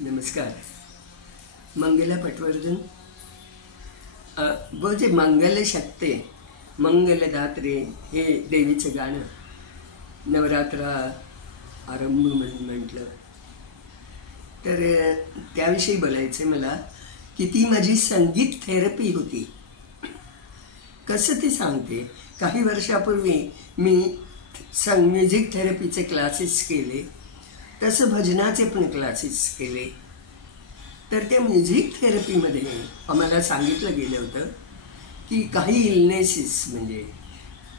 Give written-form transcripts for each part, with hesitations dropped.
नमस्कार. मंगला पटवर्धन व जे मंगल शक्ते मंगलदात्रे हे देवीचं गाणं नवरात्रा आरंभ म्हणून म्हटलं तर त्याविषयी बोलायचं मला की ती माझी संगीत थेरपी होती. कसं ते सांगते. काही वर्षापूर्वी मी म्युझिक थेरपीचे क्लासेस केले, तसं भजनाचे पण क्लासेस केले. तर त्या म्युझिक थेरपीमध्ये आम्हाला सांगितलं गेलं होतं की काही इलनेसेस म्हणजे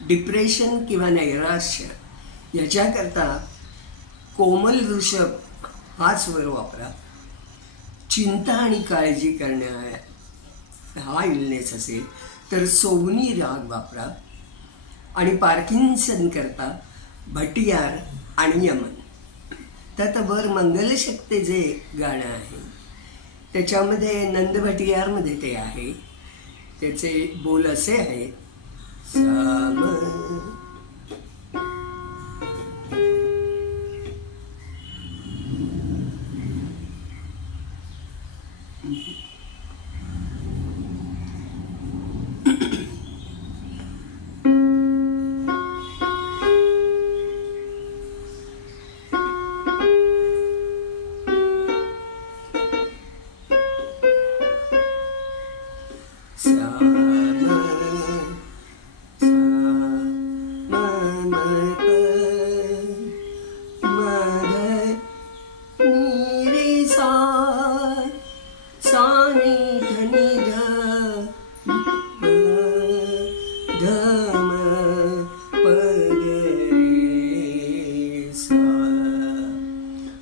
डिप्रेशन किंवा नैराश्य याच्याकरता कोमल ऋषभ हा स्वर वापरा. चिंता आणि काळजी करण्या हा इलनेस असेल तर सोवनी राग वापरा. आणि पार्किन्सन करता भटियार आणि यमन. त्यात वर मंगलशक्ती जे गाणं आहे त्याच्यामध्ये नंद भटियारमध्ये ते आहे. त्याचे बोल असे आहेत. साम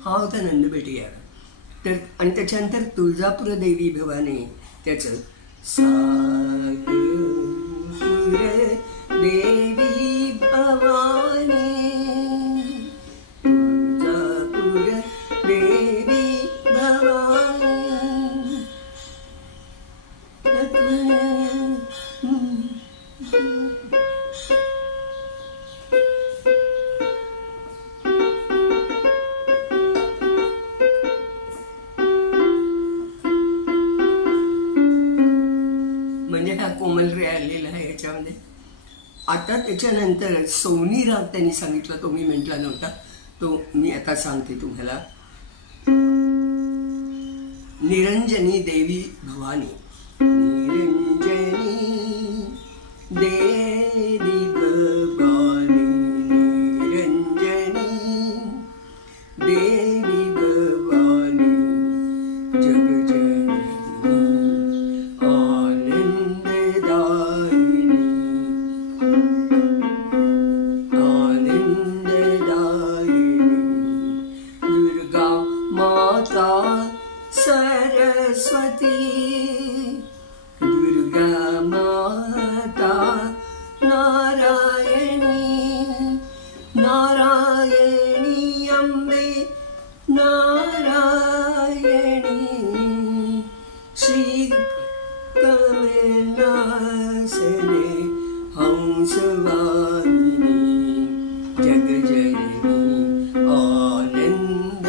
हा होता नंद भटियार. तर आणि त्याच्यानंतर तुळजापूर देवी भवानी त्याचं सागपूर देवी भवानी तुळजापूर देवी भवानी. म्हणजे हा कोमल रे आलेला आहे याच्यामध्ये. आता त्याच्यानंतर सोवनी राग त्यांनी सांगितला, तो मी म्हटला नव्हता, तो मी आता सांगते तुम्हाला. निरंजनी देवी भवानी. निरंजनी देवी भवानी. निरंजनी देवी भवानी जगजननी आनंददायिनी. आनंददायिनी दुर्गा माता सरस्वती. दुर्गा माता नारायणी. नारायणी अंबे नारायणी. श्री कमलासने हंसवाहिनी जगजननी आनंददायिनी.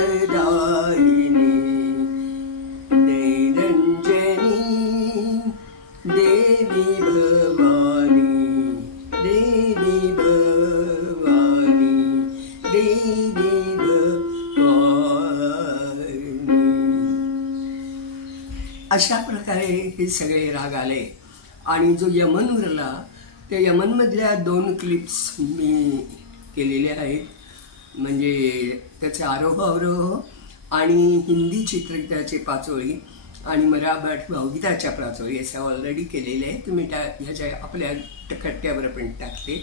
निरंजनी देवी भवानी. देवी भवानी. देवी भवानी. अशा प्रकारे हे सगळे राग आले. आणि जो यमन उरला त्या यमनमधल्या 2 क्लिप्स मी केलेल्या आहेत. म्हणजे त्याचे आरोह अवरोह आणि हिंदी चित्रगीताचे पाचोळी आणि मराठी भावगीताच्या पाचोळी असे ऑलरेडी केलेले आहेत. तुम्ही ह्याच्या आपल्या कट्ट्यावर पण टाकते,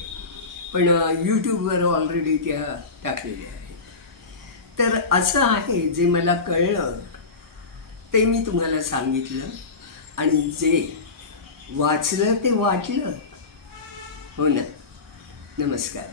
पण यूट्यूबवर ऑलरेडी त्या टाकलेल्या आहेत. तर असं आहे जे मला कळलं ते मी तुम्हाला सांगितलं आणि जे वाचलं ते वाटलं. हो ना. नमस्कार.